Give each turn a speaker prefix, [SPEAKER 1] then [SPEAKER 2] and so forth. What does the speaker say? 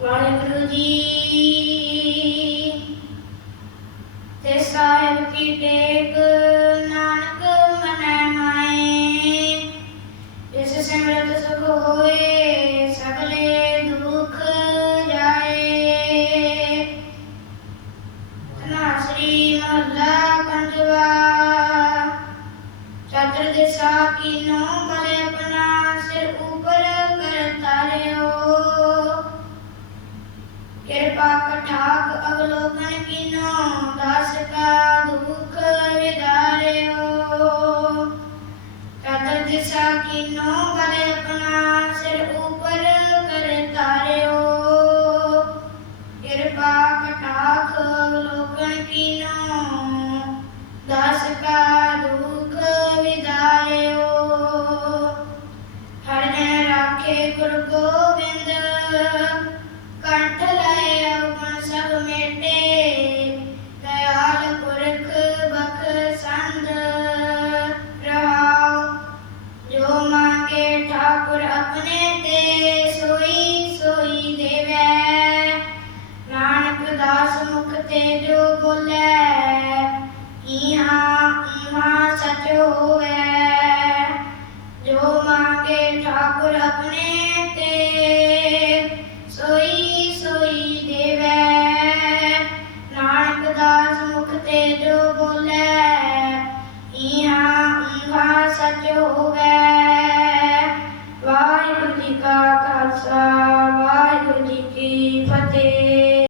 [SPEAKER 1] ਵਾਹਿਗੁਰੂ ਜੀ ਤੇ ਸਾਹਿਬ ਕੀ ਟੇਕ ਨਾਨਕ ਮਨੈ ਮਾਏ ਇਸ ਸਿਮਰਤ ਸੁਖ ਹੋਏ ਸਗਲੇ ਦੁਖ ਜਾਏ ਧੰਨਾ ਸ੍ਰੀ ਮਹੱਲਾ ਪੰਜਵਾ ਚਾਦਰ ਦਿਸਾ ਨੋ ਬਲੇ ਆਪਣਾ ਕਿਰਪਾ ਕਠਾਕ ਅਵਲੋਕਨ ਕੀਨੋ, ਦਾਸ ਕਾ ਦੁਖ ਵਿਦਾਰਿਓ ਚਾਦਰ ਦਿਸਾ ਕੀਨੋ ਬਲੇ ਆਪਣਾ ਸਿਰ ਉਪਰ ਕਰ ਤਾਰਿਓ। ਕਿਰਪਾ ਕਟਾਖ ਅਵਲੋਕਨ ਕੀਨੋ, ਦਾਸ ਕਾ ਦੁਖ ਵਿਦਾਰਿਓ ਹਰ ਜਨ ਰਾਖੇ ਗੁਰ ਗੋਬਿੰਦ ਕੰਠ ਲਾਏ ਅਵਗੁਣ ਸਭ ਮੇਟੇ, ਦਇਆਲ ਪੁਰਖ ਬਖ ਸੰਦ ਰਹਾਉ। ਜੋ ਮੰਗੇ ਠਾਕੁਰ ਆਪਣੇ ਤੇ, ਸੋਈ ਸੋਈ ਦੇਵੈ। ਨਾਨਕ ਦਾਸ ਮੁਖ ਤੇ ਜੋ ਬੋਲੇ ਇਹਾਂ ਉਹਾਂ ਸਚ ਹੋਵੇ। ਜੋ ਮੰਗੇ ਠਾਕੁਰ ਆਪਣੇ ਤੇ তেজ বলে